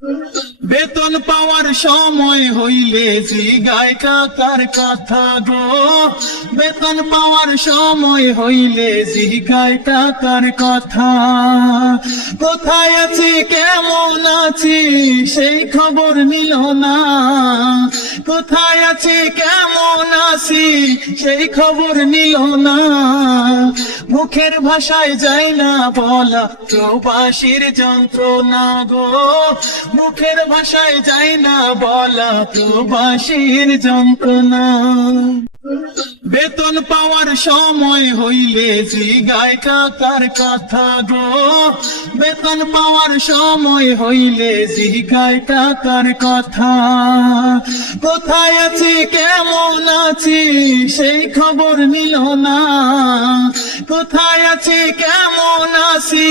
嗯 বেতন পাওয়ার সময় হইলে জিগায় কাকার কথা গো। বেতন পাওয়ার সময় হইলে জিগায় কাকার কথা। কোথায় আছি, কেমন আছি, সেই খবর নিল না। কোথায় আছি, কেমন আছি, সেই খবর নিল না। মুখের ভাষায় যায় না বলা, প্রবাসীর যন্ত্রণা গো। মুখের ভাষায় যায় না বলা প্রবাসীর যন্ত্রণা। বেতন পাওয়ার সময় হইলে জিগায় কাকার কথা গো। বেতন পাওয়ার সময় হইলে জিগায় কাকার কথা। কোথায় আছি, কেমন আছি, সেই খবর নিল না কোথায় আছি, কেমন আছি,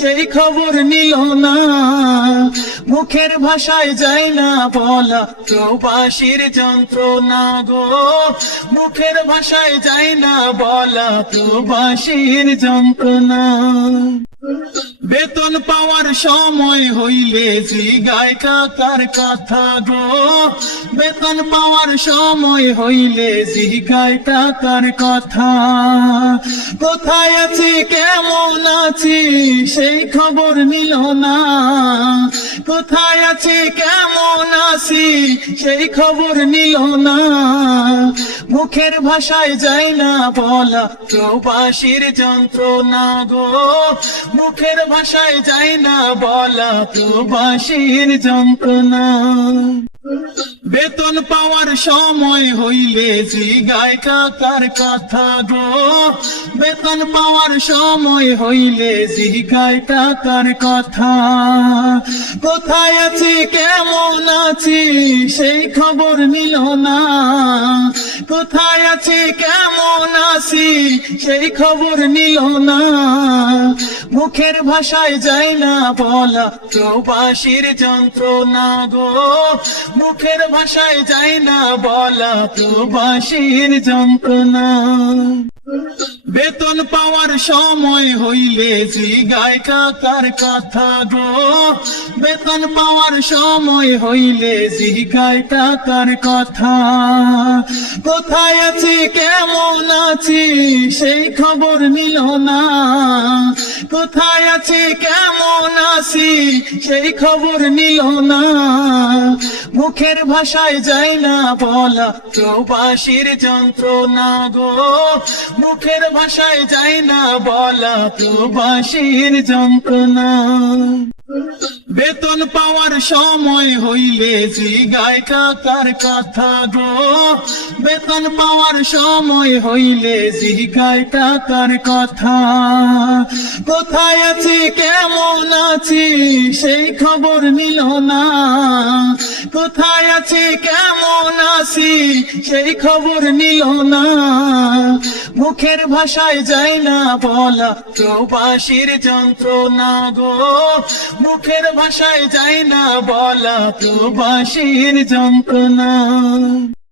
সেই খবর নিল না। মুখের ভাষায় যায় না বলা প্রবাসীর যন্ত্রণা গো। মুখের ভাষায় যায় না বলা প্রবাসীর যন্ত্রণা। বেতন পাওয়ার সময় হইলে জিগায় কাকার কথা গো। বেতন পাওয়ার সময় হইলে জিগায় কাকার কথা। কোথায় আছি, কেমন আছি, সেই খবর নিল না। কোথায় আছি, কেমন আছি, সেই খবর নিল না। মুখের ভাষায় যায় না বলা প্রবাসীর যন্ত্রণা গো। মুখের ভাষায় যায় না বলা প্রবাসীর যন্ত্রণা। বেতন পাওয়ার সময় হইলে জিগায় কাকার কথা গো। বেতন পাওয়ার সময় হইলে জিগায় কাকার কথা। কোথায় আছি, কেমন আছি, সেই খবর নিল না। কোথায় আছি, কেমন আছি, সেই খবর নিল না। মুখের ভাষায় যায় না বলা প্রবাসীর যন্ত্রণা গো। মুখের ভাষায় যায় না বলা প্রবাসীর যন্ত্রণা। বেতন পাওয়ার সময় হইলে জিগায় তার কথা গো। বেতন পাওয়ার সময় হইলে জিগায় তার কথা। কোথায় আছি, কেমন আছি, সেই খবর নিল না কোথায় আছি, কেমন আছি, সেই খবর নিল না। মুখের ভাষায় যায় না বলা প্রবাসীর যন্ত্রণা গো। মুখের ভাষায় যায় না বলা প্রবাসীর যন্ত্রণা। বেতন পাওয়ার সময় হইলে জিগায় কাকার কথা গো। বেতন পাওয়ার সময় হইলে জিগায় কাকার কথা। কোথায় আছি, কেমন আছি, সেই খবর নিল না। কোথায় আছি, কেমন আছি, সেই খবর নিল না। মুখের ভাষায় যায় না বলা প্রবাসীর যন্ত্রণা গো। মুখের ভাষায় যায় না বলা প্রবাসীর যন্ত্রণা।